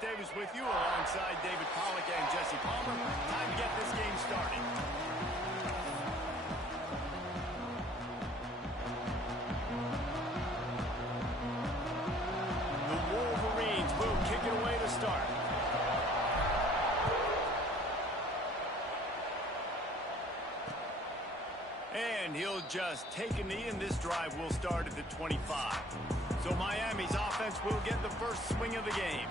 Davis with you alongside David Pollack and Jesse Palmer. Time to get this game started. The Wolverines will kick it away to start. And he'll just take a knee, and this drive will start at the 25. So Miami's offense will get the first swing of the game.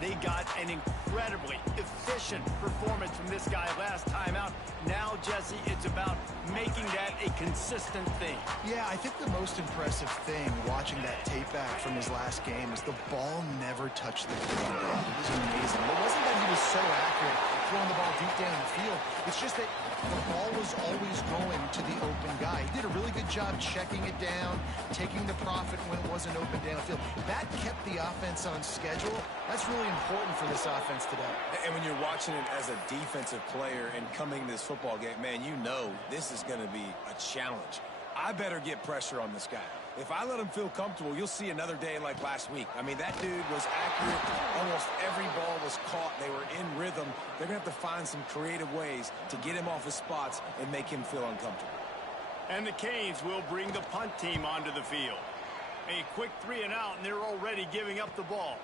They got an incredibly efficient performance from this guy last time out. Now, Jesse, it's about making that a consistent thing. Yeah, I think the most impressive thing watching that tape back from his last game is the ball never touched the ground. It was amazing. It wasn't that he was so accurate throwing the ball deep down the field. It's just that the ball was always going to the open guy. He did a really good job checking it down, taking the profit when it wasn't open downfield. That kept the offense on schedule. That's really important for this offense today. And when you're watching it as a defensive player and coming to this football game, man, you know this is going to be a challenge. I better get pressure on this guy. If I let him feel comfortable, you'll see another day like last week. I mean, that dude was accurate. Almost every ball was caught. They were in rhythm. They're going to have to find some creative ways to get him off his spots and make him feel uncomfortable. And the Canes will bring the punt team onto the field. A quick 3 and out, and they're already giving up the ball.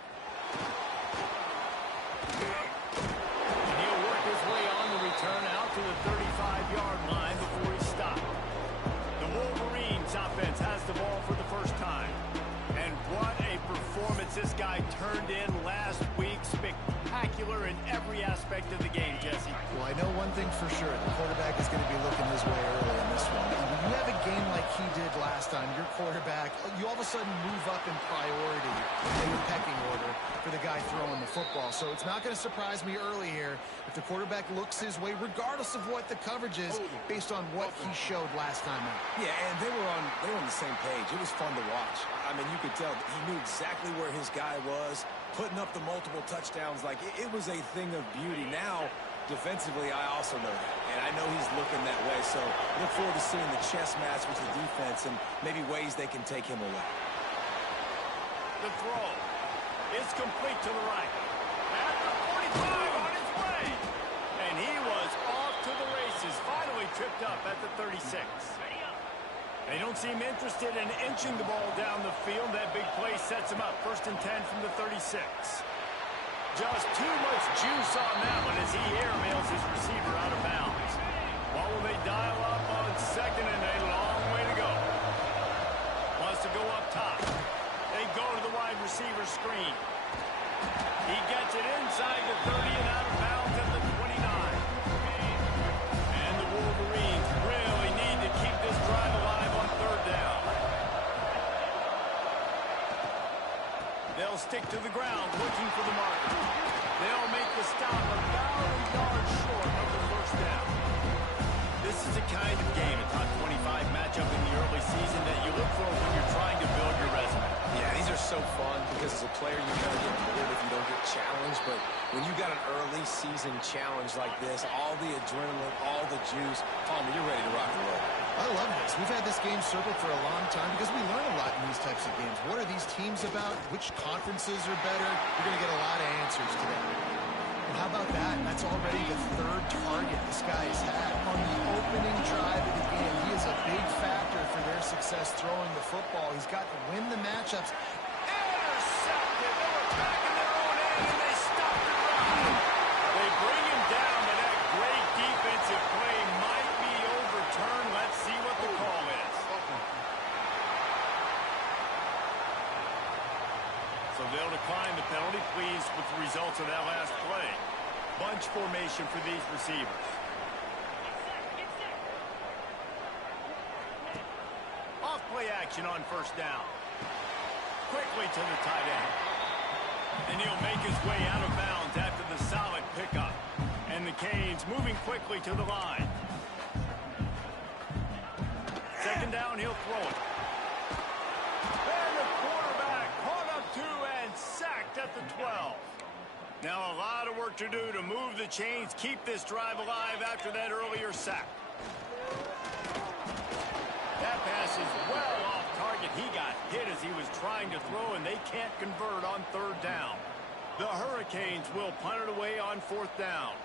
And he'll work his way on the return out to the 35-yard line before he stopped. The Wolverines offense has the ball for the first time. And what a performance this guy turned in last week. Spectacular in every aspect of the game, Jesse. Well, I know one thing for sure. The quarterback is going to be looking his way early in this one. And when you have a game like he did last time, your quarterback, you all of a sudden move up in priority in the pecking order for the guy throwing the football. So it's not going to surprise me early here if the quarterback looks his way, regardless of what the coverage is, based on what he showed last time out. Yeah, and they were on the same page. It was fun to watch. I mean, you could tell he knew exactly where his guy was, putting up the multiple touchdowns. Like, it was a thing of beauty. Now, defensively, I also know that. And I know he's looking that way. So look forward to seeing the chess match with the defense and maybe ways they can take him away. The throw is complete to the right. At the 45 on his way. And he was off to the races. Finally tripped up at the 36. They don't seem interested in inching the ball down the field. That big play sets him up. 1st and 10 from the 36. Just too much juice on that one as he airmails his receiver out of bounds. What will they dial up on 2nd and a long way to go? Must have inside the 30 and out of bounds at the 29. And the Wolverines really need to keep this drive alive on third down. They'll stick to the ground looking for the marker. They'll make the stop about a yard short of the first down. This is the kind of game, a top 25 matchup in the early season, that you look for when you're trying to build your resume. Yeah, these are so fun because as a player, you kind of get bored if you don't get challenged. But when you got an early season challenge like this, all the adrenaline, all the juice, Palmer, you're ready to rock and roll. I love this. We've had this game circled for a long time because we learn a lot in these types of games. What are these teams about? Which conferences are better? You're going to get a lot of answers today. And how about that? That's already the third target this guy has had on the opening drive of the game. He is a big factor for their success throwing the football. He's got to win the matchups. Intercepted. They were back in their own end, and they stopped the drive. They bring him down, but that great defensive play might be overturned. Let's see what the call is. So they'll decline the penalty, pleased with the results of that last play. Bunch formation for these receivers. Off play action on first down. Quickly to the tight end. And he'll make his way out of bounds after the solid pickup. And the Canes moving quickly to the line. Second down, he'll throw it. And the quarterback caught up to and sacked at the 12. Now a lot of work to do to move the chains, keep this drive alive after that earlier sack. That pass is well off target. He got hit as he was trying to throw, and they can't convert on third down. The Hurricanes will punt it away on fourth down.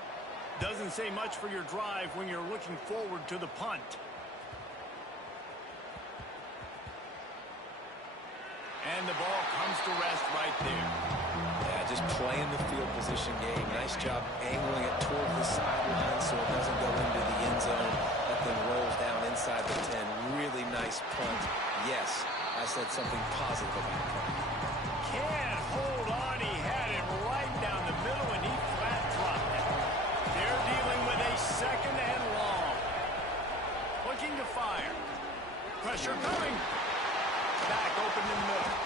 Doesn't say much for your drive when you're looking forward to the punt. And the ball comes to rest right there. Yeah, just playing the field position game. Nice job angling it toward the sideline so it doesn't go into the end zone. That thing rolls down inside the 10. Really nice punt. Yes, I said something positive about it. Can't hold on. He had it right down the middle, and he flat dropped it. They're dealing with a second and long. Looking to fire. Pressure coming. Back open in the middle.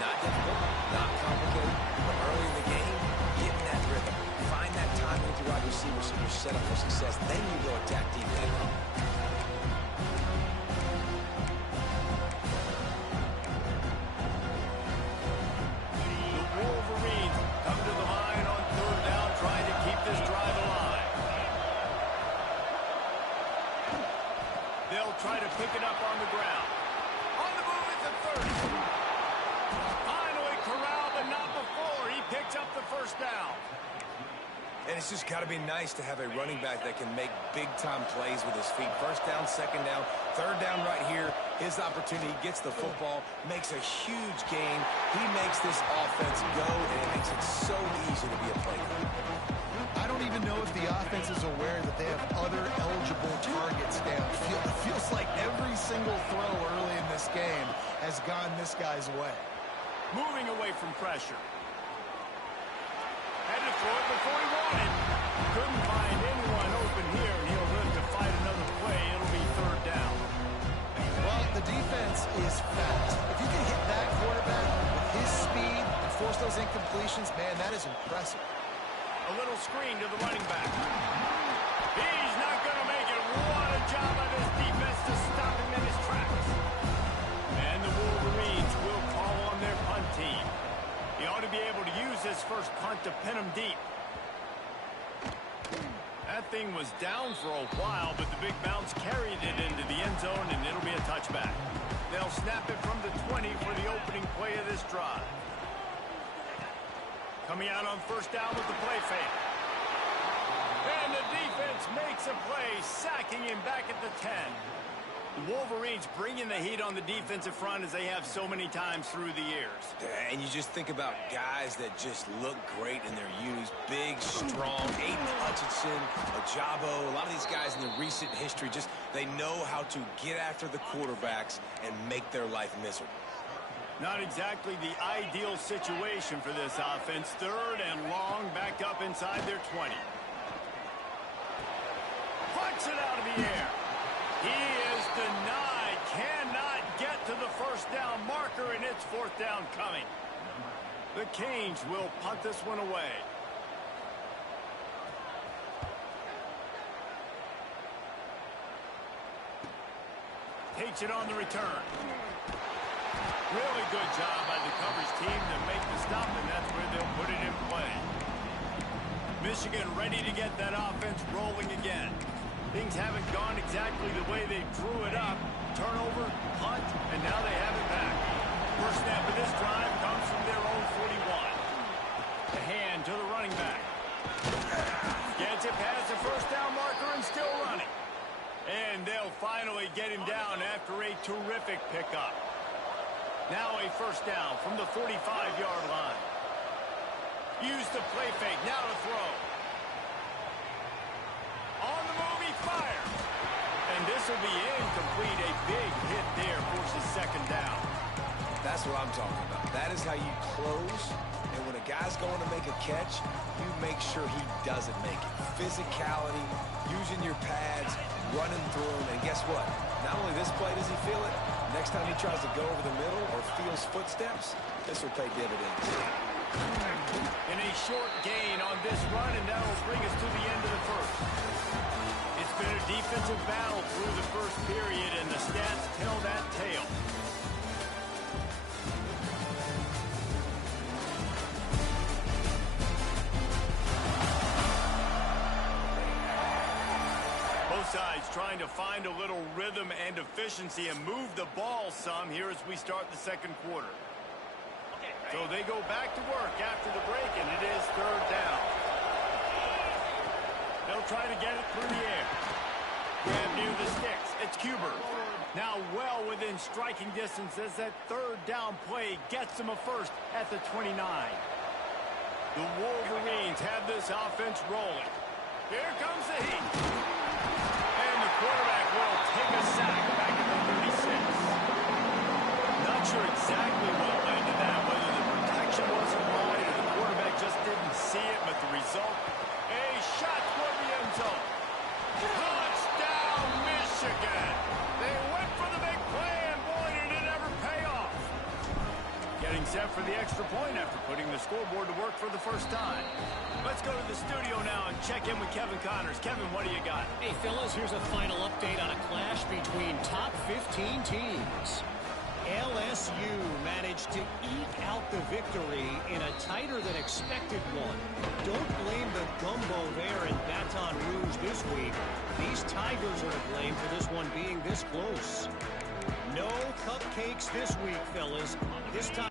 Not difficult, not complicated, but early in the game, get in that rhythm. Find that time with your wide receiver so you're set up for success. Then you go attack defense. The Wolverines come to the line on third down, trying to keep this drive alive. They'll try to pick it up on the ground. On the move at the 30. Finally corralled, but not before. He picks up the first down. And it's just got to be nice to have a running back that can make big-time plays with his feet. First down, second down, third down right here. His opportunity, gets the football, makes a huge gain. He makes this offense go, and it makes it so easy to be a playmaker. I don't even know if the offense is aware that they have other eligible targets down. It feels like every single throw early in this game has gone this guy's way. Moving away from pressure. Had to throw it before he wanted. Couldn't find anyone open here, and he'll live to fight another play. It'll be third down. Well, the defense is fast. If you can hit that quarterback with his speed and force those incompletions, man, that is impressive. A little screen to the running back. He's not going to make it. What a job by this defense to stop him in his tracks. And the Wolverines will call on their punt team. He ought to be able to use this first punt to pin him deep. That thing was down for a while, but the big bounce carried it into the end zone, and it'll be a touchback. They'll snap it from the 20 for the opening play of this drive. Coming out on first down with the play fake. And the defense makes a play, sacking him back at the 10. The Wolverines bringing the heat on the defensive front as they have so many times through the years. And you just think about guys that just look great in their unis. Big, strong, Aiden Hutchinson, Ajabo, a lot of these guys in the recent history, just they know how to get after the quarterbacks and make their life miserable. Not exactly the ideal situation for this offense. Third and long, backed up inside their 20. Punts it out of the air. He is denied. Cannot get to the first down marker, and it's fourth down coming. The Canes will punt this one away. Takes it on the return. Really good job by the coverage team to make the stop, and that's where they'll put it in play. Michigan ready to get that offense rolling again. Things haven't gone exactly the way they drew it up. Turnover, punt, and now they have it back. First snap of this drive comes from their own 41. The hand to the running back. Gets it past the first down marker and still running. And they'll finally get him down after a terrific pickup. Now a first down from the 45-yard line. Use the play fake. Now to throw. On the move, he fires. And this will be incomplete. A big hit there forces second down. That's what I'm talking about. That is how you close. And when a guy's going to make a catch, you make sure he doesn't make it. Physicality, using your pads, running through him. And guess what? Not only this play does he feel it, next time he tries to go over the middle or feels footsteps, this will pay dividends. And a short gain on this run, and that will bring us to the end of the first. It's been a defensive battle through the first period, and the stats tell that tale. Both sides trying to find a little rhythm and efficiency and move the ball some here as we start the second quarter. So they go back to work after the break, and it is third down. They'll try to get it through the air. Grab near the sticks. It's Cuber. Now well within striking distance as that third down play gets them a first at the 29. The Wolverines have this offense rolling. Here comes the heat. And the quarterback will take a sack back at the 36. Not sure exactly what led to that, whether the protection wasn't right or the quarterback just didn't see it, but the result, a shot toward the end zone. Touchdown, Michigan! They went for the big play, and boy, did it ever pay off. Getting set for the extra point after putting the scoreboard to work for the first time. Let's go to the studio now and check in with Kevin Connors. Kevin, what do you got? Hey, fellas, here's a final update on a clash between top 15 teams. LSU managed to eke out the victory in a tighter than expected one. Don't blame the gumbo there in Baton Rouge this week. These Tigers are to blame for this one being this close. No cupcakes this week, fellas. This time.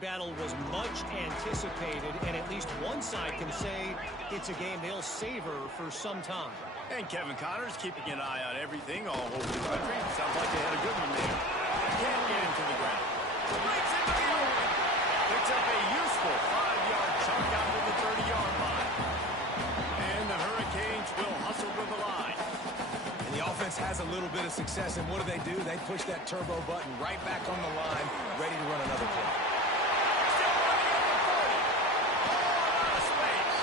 Battle was much anticipated, and at least one side can say it's a game they'll savor for some time. And Kevin Connors keeping an eye on everything all over the country. Sounds like they had a good one there. Can't get into the ground. Breaks into the open. Picks up a useful 5-yard chunk out to the 30-yard line. And the Hurricanes will hustle to the line. And the offense has a little bit of success, and what do? They push that turbo button right back on the line, ready to run another play. Still running at the 40. Oh, out of space.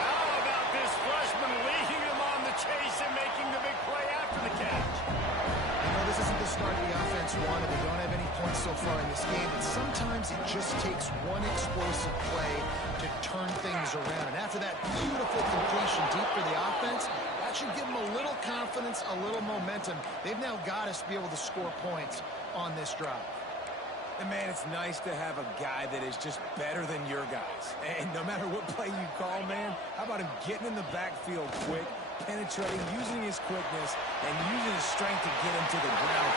How about this freshman leading him on the chase and making the big play after the catch? I know this isn't the start the offense wanted. They don't have any points so far in this game, but sometimes it just takes one explosive play to turn things around. And after that beautiful completion deep for the offense, that should give them a little confidence, a little momentum. They've now got us to be able to score points on this drive. And, man, it's nice to have a guy that is just better than your guys. And no matter what play you call, man, how about him getting in the backfield quick, penetrating, using his quickness, and using his strength to get him to the ground.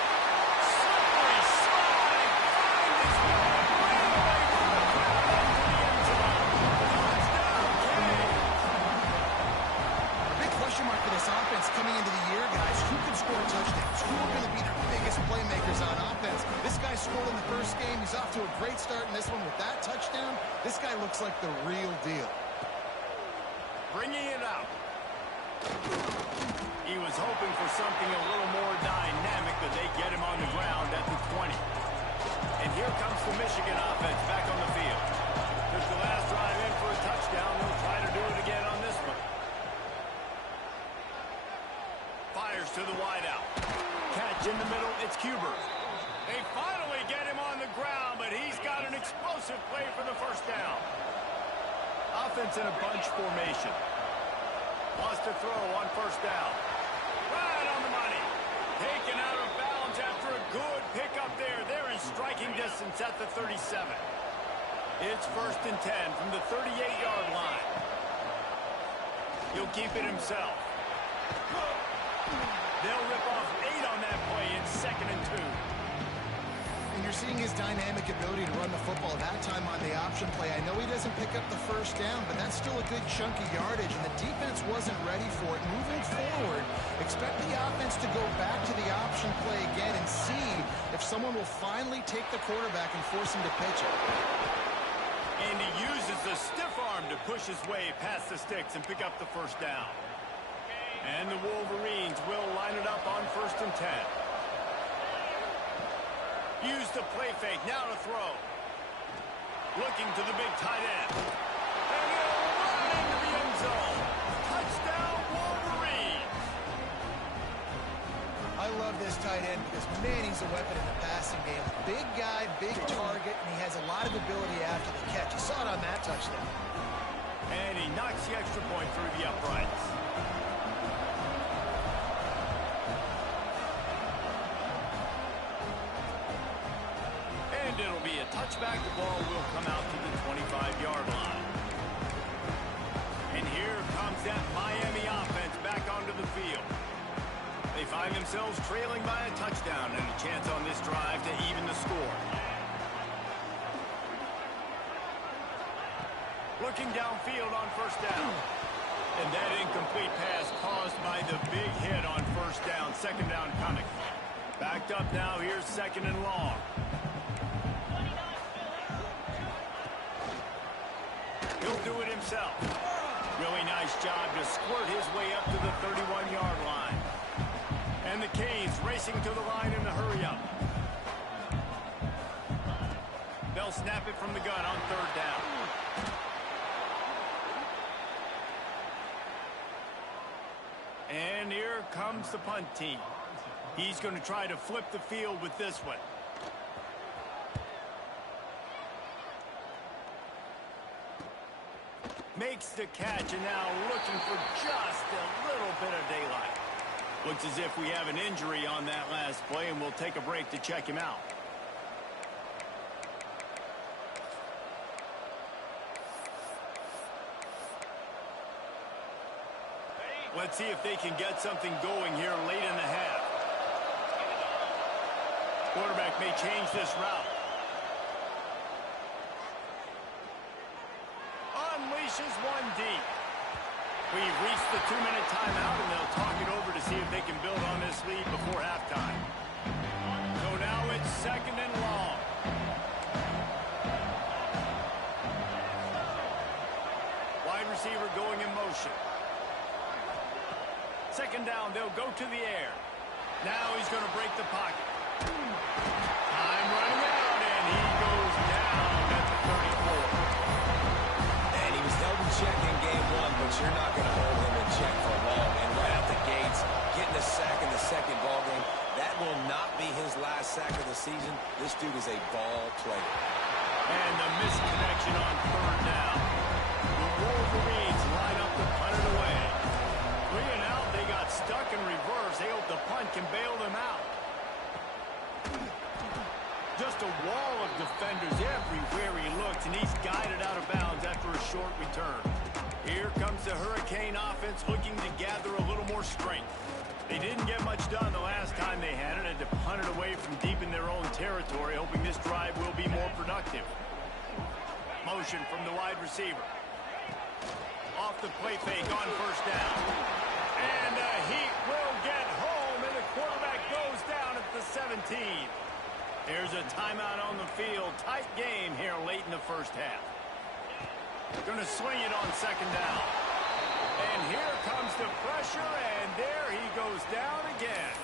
Slippery slide. Finds his way right away from the crowd into the end zone. Touchdown, King. A big question mark for this offense coming into the year, guys. Who can score touchdowns? Who are going to be their biggest playmakers on offense? This guy scored in the first game. He's off to a great start in this one with that touchdown. This guy looks like the real deal. Bringing it out. He was hoping for something a little more dynamic, but they get him on the ground at the 20. And here comes the Michigan offense back on the field. Took the last drive in for a touchdown. They'll try to do it again on this one. Fires to the wideout. Catch in the middle. It's Cuber. They finally get him on the ground, but he's got an explosive play for the first down. Offense in a bunch formation. Wants to throw on first down. Right on the money. Taken out of bounds after a good pickup there. They're in striking distance at the 37. It's 1st and 10 from the 38-yard line. He'll keep it himself. They'll rip off 8 on that play in 2nd and 2. And you're seeing his dynamic ability to run the football that time on the option play. I know he doesn't pick up the first down, but that's still a good chunk of yardage, and the defense wasn't ready for it. Moving forward, expect the offense to go back to the option play again and see if someone will finally take the quarterback and force him to pitch it. And he uses the stiff arm to push his way past the sticks and pick up the first down. And the Wolverines will line it up on 1st and 10. Use the play fake, now to throw. Looking to the big tight end. And he'll run into the end zone. Touchdown, Wolverines. I love this tight end because, man, he's a weapon in the passing game. Big guy, big target, and he has a lot of ability after the catch. You saw it on that touchdown. And he knocks the extra point through the uprights. It'll be a touchback. The ball will come out to the 25-yard line. And here comes that Miami offense back onto the field. They find themselves trailing by a touchdown and a chance on this drive to even the score. Looking downfield on first down. And that incomplete pass caused by the big hit on first down. 2nd down coming. Backed up now. Here's 2nd and long. He'll do it himself. Really nice job to squirt his way up to the 31-yard line. And the Canes racing to the line in the hurry-up. They'll snap it from the gun on 3rd down. And here comes the punt team. He's going to try to flip the field with this one. Makes the catch, and now looking for just a little bit of daylight. Looks as if we have an injury on that last play, and we'll take a break to check him out. Let's see if they can get something going here late in the half. Quarterback may change this route. Unleashes one deep. We've reached the 2-minute timeout, and they'll talk it over to see if they can build on this lead before halftime. So now it's 2nd and long. Wide receiver going in motion. 2nd down, they'll go to the air. Now he's going to break the pocket. Time running out, and he goes down at the 34. And he was held in check in game one, but you're not going to hold him in check for long. And right out the gates, getting a sack in the second ball game, that will not be his last sack of the season. This dude is a ball player. And the misconnection on third down. The Wolverines line up to punt it away. 3 and out, they got stuck in reverse. They hope the punt can bail them out. Just a wall of defenders everywhere he looks, and he's guided out of bounds after a short return. Here comes the Hurricane offense looking to gather a little more strength. They didn't get much done the last time they had it, and to punt it away from deep in their own territory, hoping this drive will be more productive. Motion from the wide receiver. Off the play fake on first down. And the Heat will get home, and the quarterback goes down at the 17. There's a timeout on the field. Tight game here late in the first half. Going to swing it on second down. And here comes the pressure, and there he goes down again.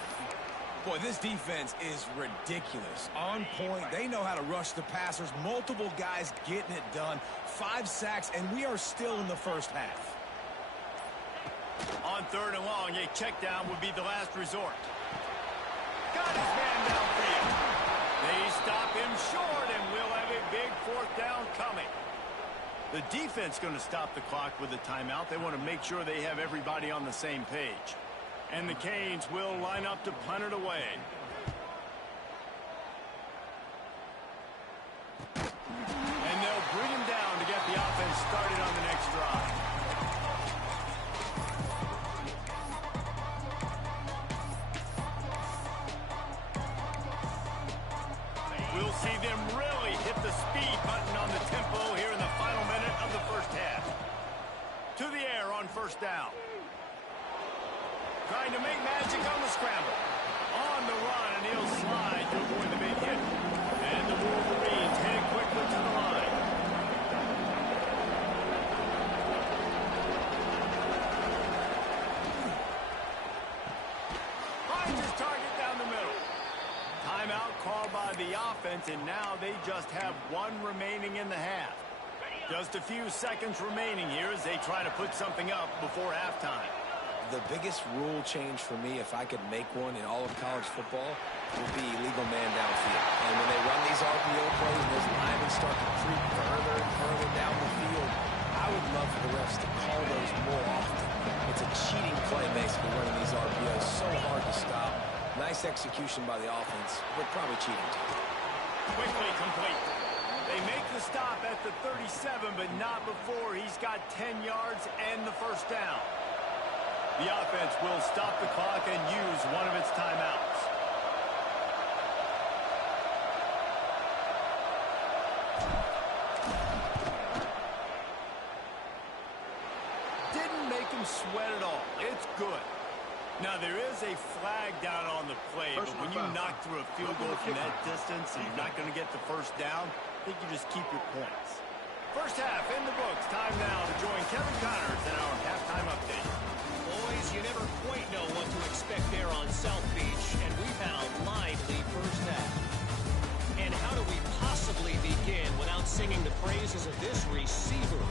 Boy, this defense is ridiculous. On point. They know how to rush the passers. Multiple guys getting it done. 5 sacks, and we are still in the first half. On third and long, a check down would be the last resort. Got his man downfield. They stop him short, and we'll have a big fourth down coming. The defense going to stop the clock with a timeout. They want to make sure they have everybody on the same page. And the Canes will line up to punt it away. And they'll bring him down to get the offense started on the next drive. We'll see them really hit the speed button on the tempo here in the final minute of the first half. To the air on first down. Trying to make magic on the scramble. On the run, and he'll slide to avoid the big hit. And the Wolverines head quickly to the line. Finds his target down the middle. Timeout called by the offense, and now they just have 1 remaining in the half. Just a few seconds remaining here as they try to put something up before halftime. The biggest rule change for me, if I could make one in all of college football, would be illegal man downfield. And when they run these RPO plays and those linemen start to creep further and further down the field, I would love for the refs to call those more often. It's a cheating play, basically, running these RPOs. So hard to stop. Nice execution by the offense, but probably cheating too. Quickly complete. They make the stop at the 37, but not before he's got 10 yards and the first down. The offense will stop the clock and use one of its timeouts. Didn't make him sweat at all. It's good. Now, there is a flag down on the play, but when you knock through a field goal from that distance and you're not going to get the first down, I think you just keep your points. First half in the books. Time now to join Kevin Connors in our halftime update. Boys, you never quite know what to expect there on South Beach, and we've had a lively first half. And how do we possibly begin without singing the praises of this receiver?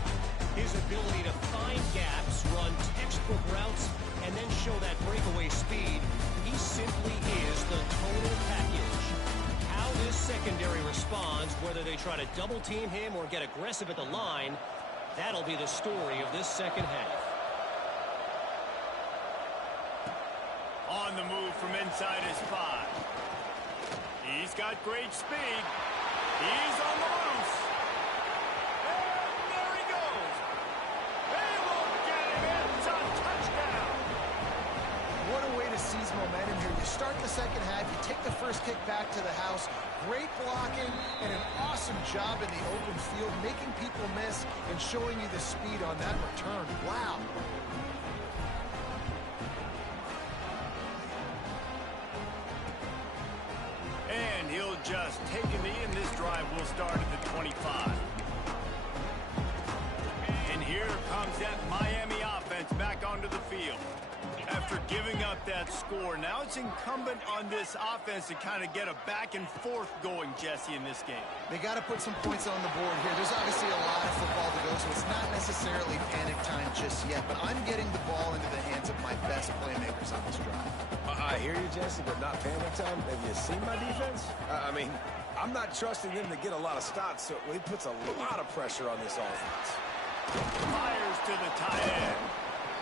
His ability to find gaps, run textbook routes, and then show that breakaway speed. He simply is the total package. How this secondary responds, whether they try to double-team him or get aggressive at the line, that'll be the story of this second half. On the move from inside his 5. He's got great speed. He's on the loose. And there he goes. They will get him. It's a touchdown. What a way to seize momentum here. You start the second half, you take the first kick back to the house. Great blocking and an awesome job in the open field, making people miss and showing you the speed on that return. Wow. And he'll just take a knee, and this drive will start at the 25. And here comes that Miami offense back onto the field. After giving up that score, now it's incumbent on this offense to kind of get a back and forth going, Jesse, in this game. They got to put some points on the board here. There's obviously a lot of football to go, so it's not necessarily panic time just yet, but I'm getting the ball into the hands of my best playmakers on this drive. I hear you, Jesse, but not panic time. Have you seen my defense? I mean, I'm not trusting them to get a lot of stops, so it puts a lot of pressure on this offense. Fires to the tight end.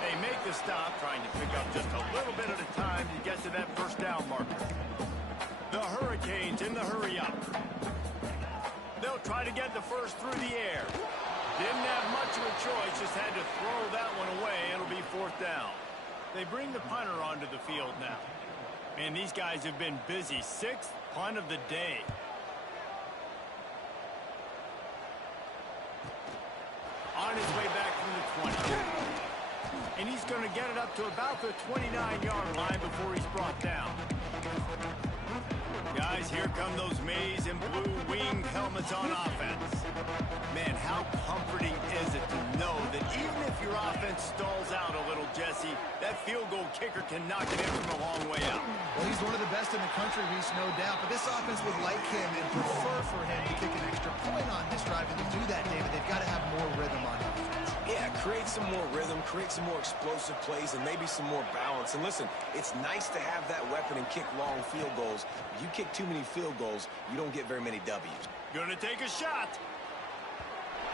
They make the stop, trying to pick up just a little bit at a time to get to that first down marker. The Hurricanes in the hurry-up. They'll try to get the first through the air. Didn't have much of a choice, just had to throw that one away. It'll be fourth down. They bring the punter onto the field now. And these guys have been busy. Sixth punt of the day. On his way back from the 20. And he's going to get it up to about the 29-yard line before he's brought down. Guys, here come those maize and blue winged helmets on offense. Man, how comforting is it to know that even if your offense stalls out a little, Jesse, that field goal kicker can knock it in from a long way out. Well, he's one of the best in the country, Reese, no doubt. But this offense would like him and prefer for him to kick an extra point on this drive. And to do that, David, they've got to have more rhythm on offense. Yeah, create some more rhythm, create some more explosive plays, and maybe some more balance. And listen, it's nice to have that weapon and kick long field goals. If you kick too many field goals, you don't get very many W's. Gonna take a shot.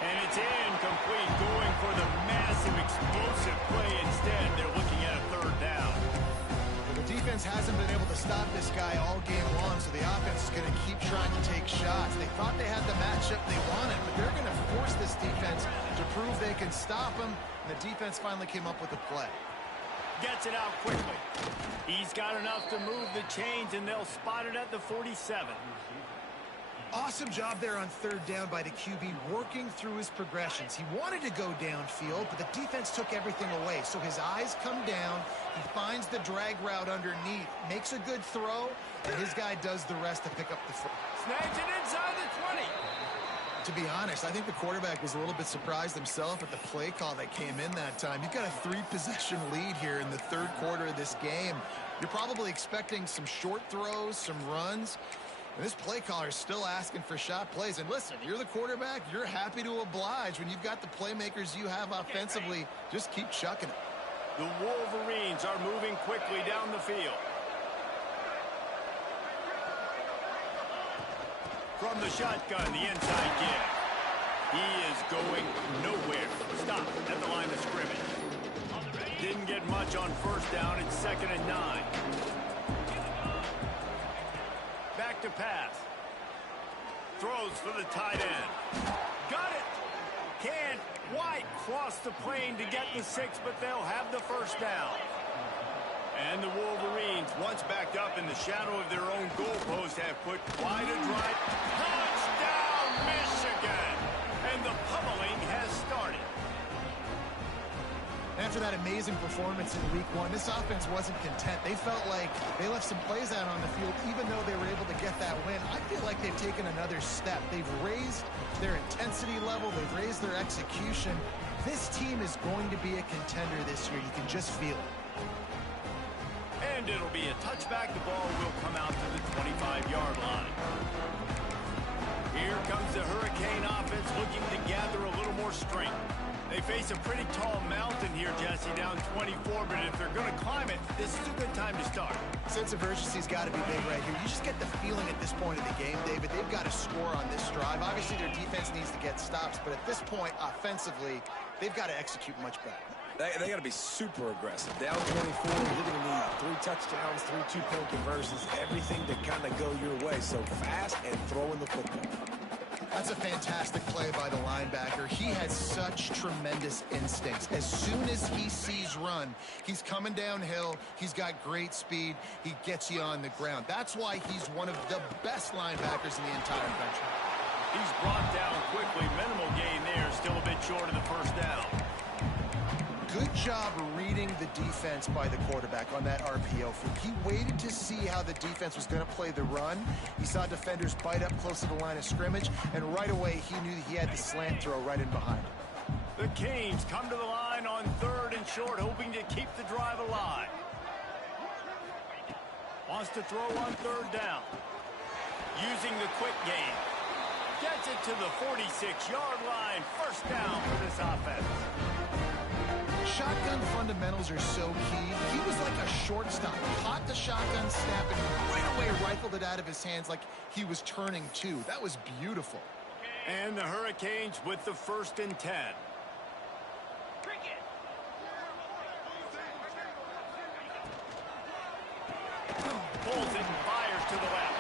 And it's incomplete, going for the massive explosive play instead. They're looking at a third down. The defense hasn't been able to stop this guy all game long, so the offense is going to keep trying to take shots. They thought they had the matchup they wanted, but they're going to force this defense to prove they can stop him, and the defense finally came up with a play. Gets it out quickly. He's got enough to move the chains, and they'll spot it at the 47. Awesome job there on third down by the QB, working through his progressions. He wanted to go downfield, but the defense took everything away. So his eyes come down, he finds the drag route underneath, makes a good throw, and his guy does the rest to pick up the foot. Snags it inside the 20. To be honest, I think the quarterback was a little bit surprised himself at the play call that came in that time. You've got a 3-possession lead here in the third quarter of this game. You're probably expecting some short throws, some runs. And this play caller is still asking for shot plays. And listen, you're the quarterback. You're happy to oblige. When you've got the playmakers you have offensively, just keep chucking it. The Wolverines are moving quickly down the field. From the shotgun, the inside give. He is going nowhere. Stop at the line of scrimmage. Didn't get much on first down. It's 2nd and 9. Back to pass. Throws for the tight end. Got it. Can White cross the plane to get the 6, but they'll have the first down. And the Wolverines, once backed up in the shadow of their own goalpost, have put quite a drive. Touchdown, Michigan! And the pummeling has started. After that amazing performance in week 1, this offense wasn't content. They felt like they left some plays out on the field, even though they were able to get that win. I feel like they've taken another step. They've raised their intensity level. They've raised their execution. This team is going to be a contender this year. You can just feel it. And it'll be a touchback. The ball will come out to the 25-yard line. Here comes the Hurricane offense looking to gather a little more strength. They face a pretty tall mountain here, Jesse, down 24, but if they're going to climb it, this is a good time to start. Sense of urgency's got to be big right here. You just get the feeling at this point of the game, David, they've got to score on this drive. Obviously, their defense needs to get stops, but at this point, offensively, they've got to execute much better. They got to be super aggressive. Down 24, you're going to need 3 touchdowns, 3 2-point conversions, everything to kind of go your way. So fast and throwing the football. That's a fantastic play by the linebacker. He has such tremendous instincts. As soon as he sees run, he's coming downhill. He's got great speed. He gets you on the ground. That's why he's one of the best linebackers in the entire country. He's brought down quickly. Minimal gain there. Still a bit short of the first down. Good job reading the defense by the quarterback on that RPO fake. He waited to see how the defense was going to play the run. He saw defenders bite up close to the line of scrimmage, and right away he knew he had the slant throw right in behind him. The Canes come to the line on on 3rd and short, hoping to keep the drive alive. Wants to throw on 3rd down. Using the quick game. Gets it to the 46-yard line. First down for this offense. Shotgun fundamentals are so key. He was like a shortstop. Caught the shotgun snap and right away rifled it out of his hands like he was turning two. That was beautiful. And the Hurricanes with the 1st and 10. Pulls it and fires to the left.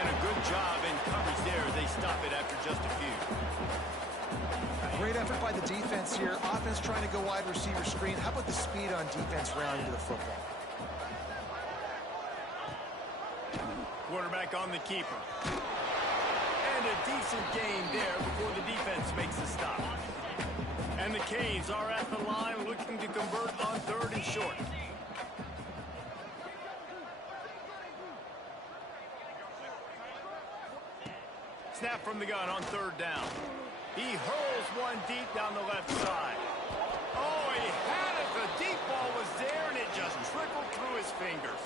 And a good job in coverage there. They stop it after just a few. Great effort by the defense here. Offense trying to go wide receiver screen. How about the speed on defense rounding to the football? Quarterback on the keeper. And a decent gain there before the defense makes the stop. And the Canes are at the line looking to convert on 3rd and short. Snap from the gun on 3rd down. He hurls one deep down the left side. Oh, he had it. The deep ball was there, and it just trickled through his fingers.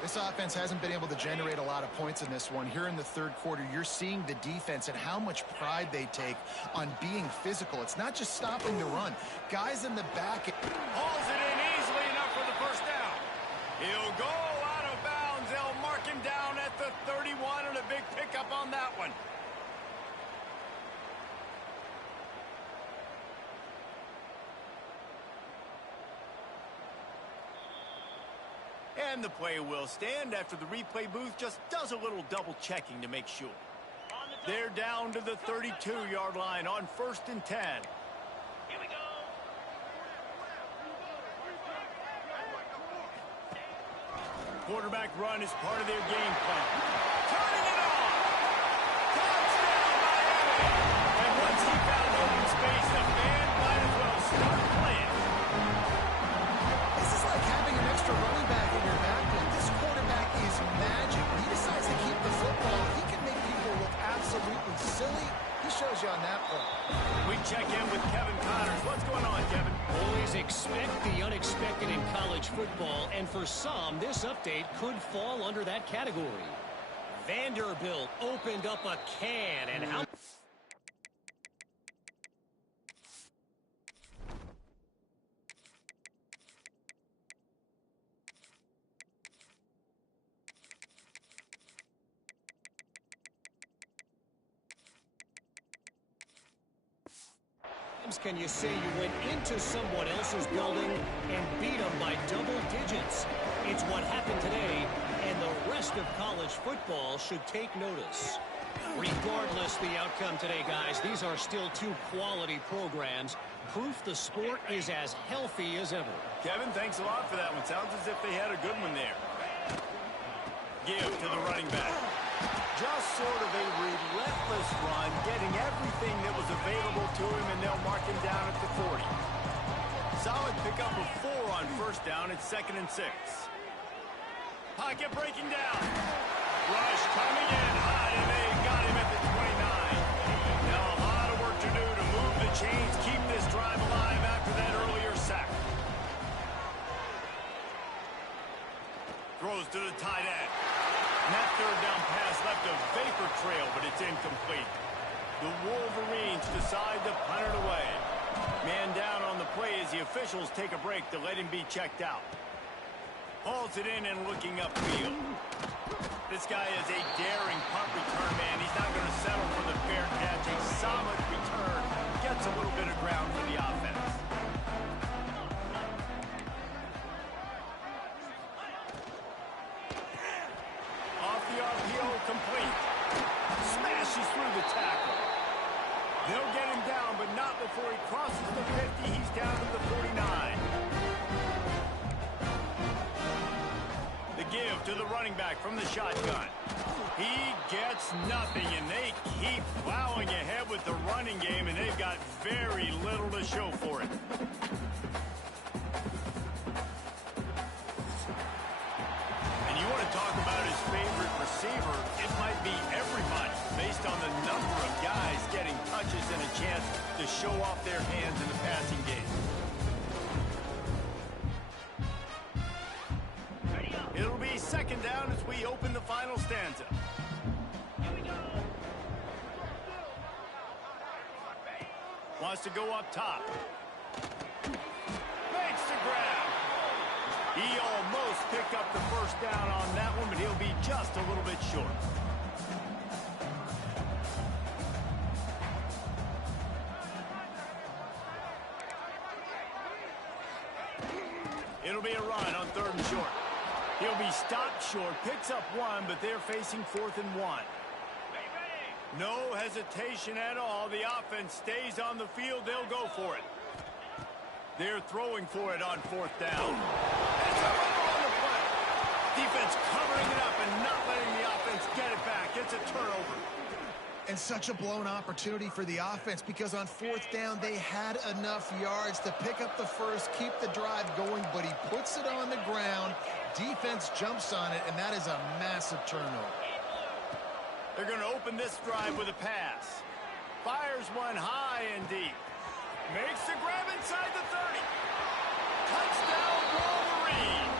This offense hasn't been able to generate a lot of points in this one. Here in the 3rd quarter, you're seeing the defense and how much pride they take on being physical. It's not just stopping the run. Guys in the back. Hauls it in easily enough for the first down. He'll go out of bounds. They'll mark him down at the 31, and a big pickup on that one. And the play will stand after the replay booth just does a little double checking to make sure. They're down to the 32-yard line on 1st and 10. Here we go. Quarterback run is part of their game plan. Turning it on. Touchdown, Miami. And once he found open space, the man might as well start playing. This is like having an extra running back in your backfield. This quarterback is magic. When he decides to keep the football, he can make people look absolutely silly. He shows you on that play. We check in with Kevin Connors. What's going on, Kevin? Always expect the unexpected in college football, and for some, this update could fall under that category. Vanderbilt opened up a can, and how... can you say you went into someone else's building and beat them by double digits? It's what happened today, and the rest of college football should take notice. Regardless the outcome today, guys, these are still two quality programs. Proof the sport is as healthy as ever. Kevin, thanks a lot for that one. Sounds as if they had a good one there. Give to the running back. Just sort of a relentless run, getting everything that was available to him, and they'll mark him down at the 40. Solid pickup of 4 on 1st down. It's 2nd and 6. Pocket breaking down. Rush coming in hot, and they got him at the 29. Now a lot of work to do to move the chains, keep this drive alive after that earlier sack. Throws to the tight end. And that 3rd down pass left a vapor trail, but it's incomplete. The Wolverines decide to punt it away. Man down on the play as the officials take a break to let him be checked out. Hauls it in and looking upfield. This guy is a daring punt return man. He's not going to settle for the fair catch. A solid return. Gets a little bit of ground for the offense. Complete. Smashes through the tackle. They'll get him down, but not before he crosses the 50. He's down to the 49. The give to the running back from the shotgun. He gets nothing, and they keep plowing ahead with the running game, and they've got very little to show for it. And you want to talk about his favorite receiver, it might be everybody based on the number of guys getting touches and a chance to show off their hands in the passing game. second down as we open the final stanza. Wants to go up top. Makes the grab. He almost picked up the first down on that one, but he'll be just a little bit short. It'll be a run on 3rd and short. He'll be stopped short, picks up 1, but they're facing 4th and 1. No hesitation at all. The offense stays on the field. They'll go for it. They're throwing for it on 4th down. It's a run on the play. Defense covering it up and not letting the offense get it back. It's a turnover. And such a blown opportunity for the offense because on 4th down, they had enough yards to pick up the first, keep the drive going, but he puts it on the ground. Defense jumps on it, and that is a massive turnover. They're going to open this drive with a pass. Fires one high and deep. Makes the grab inside the 30. Touchdown, Wolverines.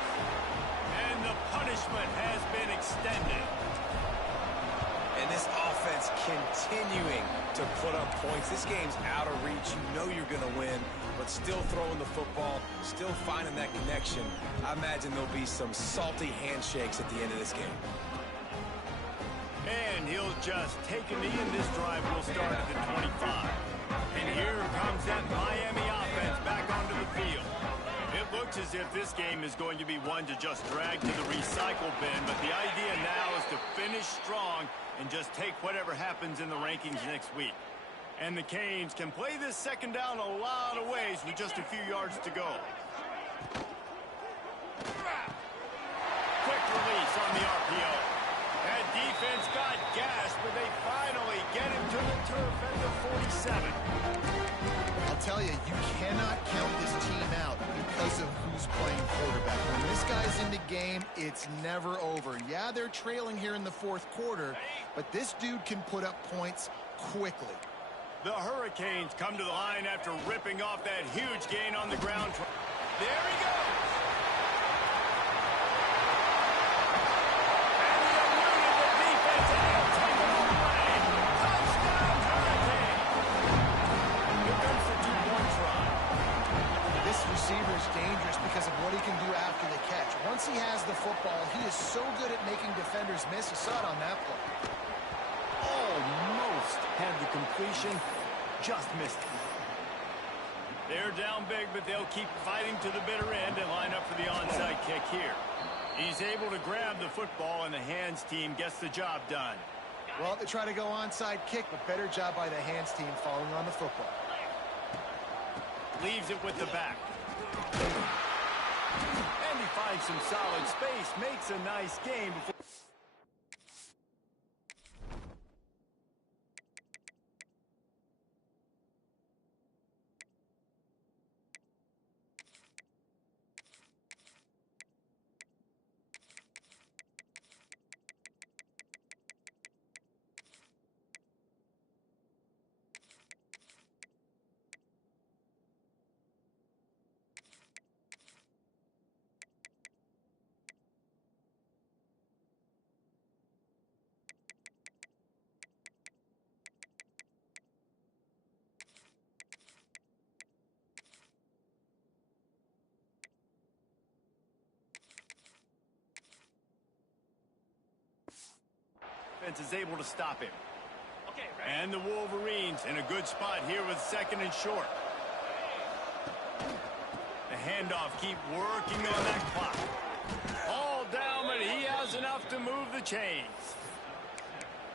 And the punishment has been extended. And this offense continuing to put up points. This game's out of reach. You know you're going to win, but still throwing the football, still finding that connection. I imagine there'll be some salty handshakes at the end of this game. And he'll just take a knee, and this drive will start at the 25. And here comes that Miami offense back onto the field. It looks as if this game is going to be one to just drag to the recycle bin, but the idea now is to finish strong and just take whatever happens in the rankings next week. And the Canes can play this second down a lot of ways with just a few yards to go. Quick release on the RPO. That defense got gashed, but they finally get him to the turf at the 47. I'll tell you, you cannot count this team out because of who's playing quarterback. When this guy's in the game, it's never over. Yeah, they're trailing here in the 4th quarter, but this dude can put up points quickly. The Hurricanes come to the line after ripping off that huge gain on the ground. There he goes. And he eluded the defense, and he'll take it all away. Touchdown, Hurricanes. Here comes the 2-point try. This receiver is dangerous because of what he can do after the catch. Once he has the football, he is so good at making defenders miss. You saw it on that play. Almost had the completion, just missed it. They're down big, but they'll keep fighting to the bitter end and line up for the onside kick here. He's able to grab the football, and the hands team gets the job done. Well, they try to go onside kick, but better job by the hands team falling on the football. Leaves it with the back. And he finds some solid space, makes a nice game before. Is able to stop him. And the Wolverines in a good spot here with 2nd and short. The handoff, keep working on that clock. All down, but he has enough to move the chains.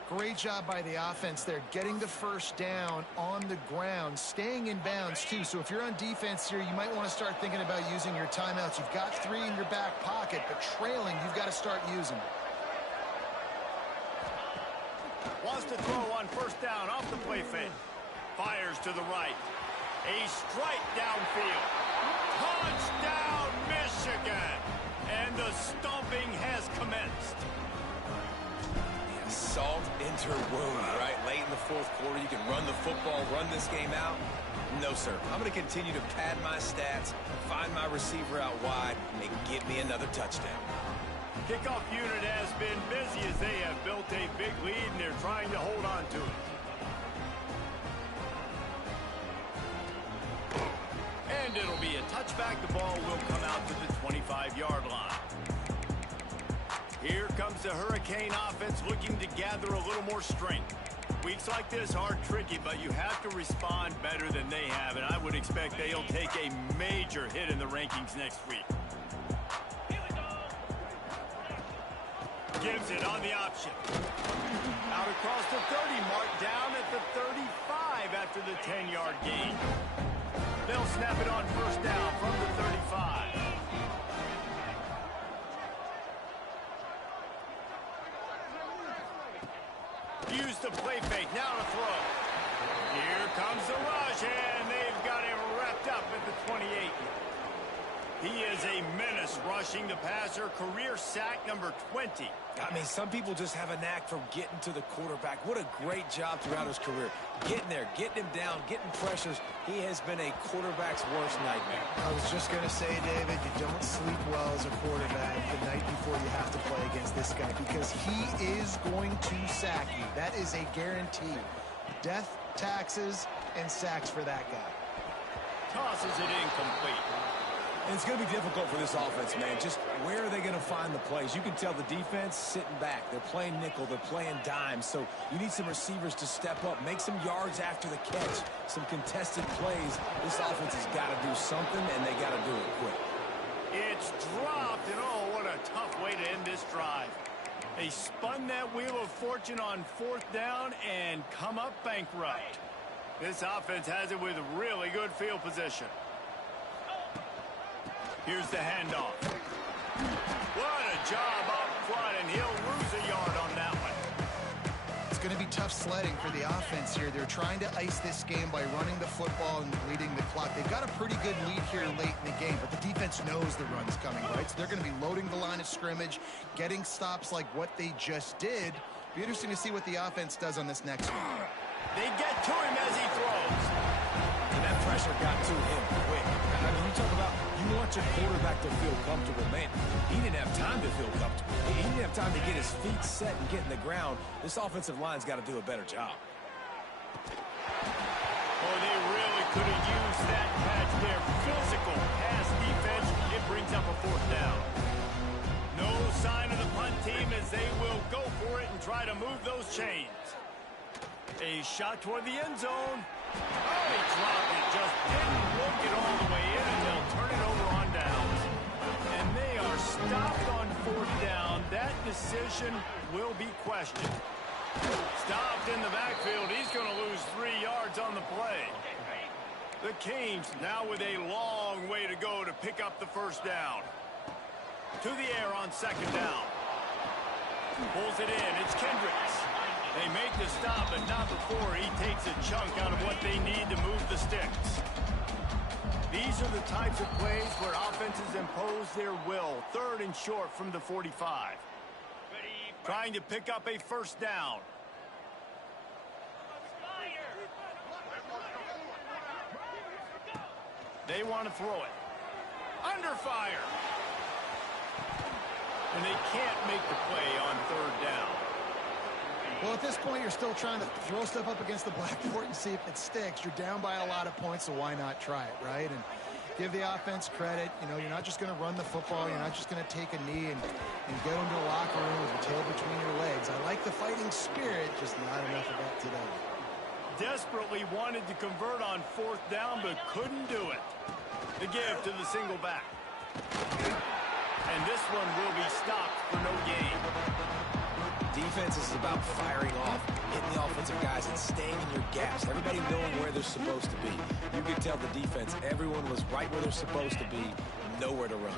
Great job by the offense there, getting the first down on the ground, staying in bounds too. So if you're on defense here, you might want to start thinking about using your timeouts. You've got 3 in your back pocket, but trailing, you've got to start using them. Wants to throw on 1st down off the play fake. Fires to the right. A strike downfield. Touchdown, Michigan! And the stomping has commenced. Yeah, salt into wound, right? Late in the 4th quarter, you can run the football, run this game out. No, sir. I'm going to continue to pad my stats, find my receiver out wide, and get me another touchdown. Kickoff unit has been busy as they have built a big lead and they're trying to hold on to it. And it'll be a touchback. The ball will come out to the 25-yard line. Here comes the Hurricane offense looking to gather a little more strength. Weeks like this are tricky, but you have to respond better than they have, and I would expect they'll take a major hit in the rankings next week. Gives it on the option. Out across the 30, marked down at the 35 after the 10-yard gain. They'll snap it on first down from the 35. Use the play fake, now to throw. Here comes the rush, and they've got him wrapped up at the 28. He is a menace rushing the passer, career sack number 20. I mean, some people just have a knack for getting to the quarterback. What a great job throughout his career. Getting there, getting him down, getting pressures. He has been a quarterback's worst nightmare. I was just going to say, David, you don't sleep well as a quarterback the night before you have to play against this guy because he is going to sack you. That is a guarantee. Death, taxes, and sacks for that guy. Tosses it incomplete. And it's going to be difficult for this offense, man. Just where are they going to find the plays? You can tell the defense sitting back. They're playing nickel. They're playing dime. So you need some receivers to step up, make some yards after the catch, some contested plays. This offense has got to do something, and they got to do it quick. It's dropped, and oh, what a tough way to end this drive. They spun that wheel of fortune on fourth down and come up bankrupt. This offense has it with really good field position. Here's the handoff. What a job up front, and he'll lose a yard on that one. It's going to be tough sledding for the offense here. They're trying to ice this game by running the football and bleeding the clock. They've got a pretty good lead here late in the game, but the defense knows the run's coming, right? So they're going to be loading the line of scrimmage, getting stops like what they just did. Be interesting to see what the offense does on this next one. They get to him as he throws. And that pressure got to him quick. I mean, you talk about you want your quarterback to feel comfortable. Man, he didn't have time to feel comfortable. He didn't have time to get his feet set and get in the ground. This offensive line's got to do a better job. Oh, they really could have used that patch there. Physical pass defense. It brings up a fourth down. No sign of the punt team as they will go for it and try to move those chains. A shot toward the end zone. Oh, he dropped it. Just didn't look it all the way in, and they'll turn it over on downs. And they are stopped on fourth down. That decision will be questioned. Stopped in the backfield. He's going to lose 3 yards on the play. The Canes now with a long way to go to pick up the first down. To the air on second down. Pulls it in. It's Kendricks. They make the stop, but not before he takes a chunk out of what they need to move the sticks. These are the types of plays where offenses impose their will. Third and short from the 45. Trying to pick up a first down. They want to throw it. Under fire. And they can't make the play on third down. Well, at this point, you're still trying to throw stuff up against the blackboard and see if it sticks. You're down by a lot of points, so why not try it, right? And give the offense credit. You know, you're not just going to run the football. You're not just going to take a knee and go into the locker room with your tail between your legs. I like the fighting spirit, just not enough of that today. Desperately wanted to convert on fourth down, but couldn't do it. The give to the single back. And this one will be stopped for no gain. Defense is about firing off, hitting the offensive guys, and staying in your gaps. Everybody knowing where they're supposed to be. You could tell the defense, everyone was right where they're supposed to be, nowhere to run.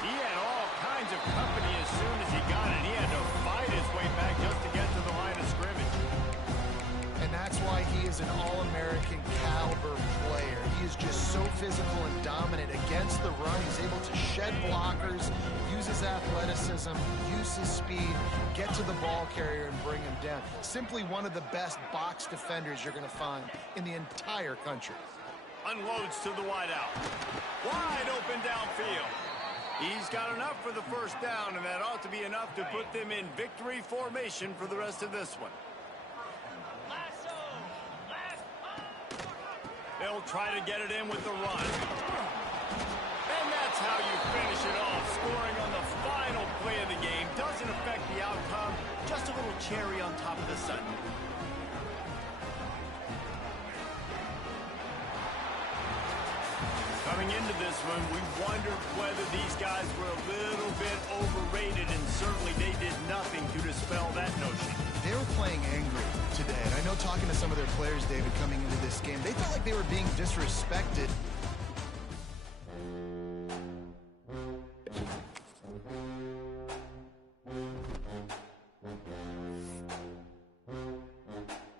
He had all kinds of company as soon as he got it. He had to fight his way back just to get to the line of scrimmage. And that's why he is an All-American caliber player. He is just so physical and dominant against the run. He's able to shed blockers, use his athleticism, use his speed, get to the ball carrier and bring him down. Simply one of the best box defenders you're going to find in the entire country. Unloads to the wideout. Wide open downfield. He's got enough for the first down, and that ought to be enough to put them in victory formation for the rest of this one. They'll try to get it in with the run. And that's how you finish it off. Scoring on the final play of the game doesn't affect the outcome. Just a little cherry on top of the sundae. Coming into this one, we wondered whether these guys were a little bit overrated, and certainly they did nothing to dispel that notion. They were playing angry today, and I know talking to some of their players, David, coming into this game, they felt like they were being disrespected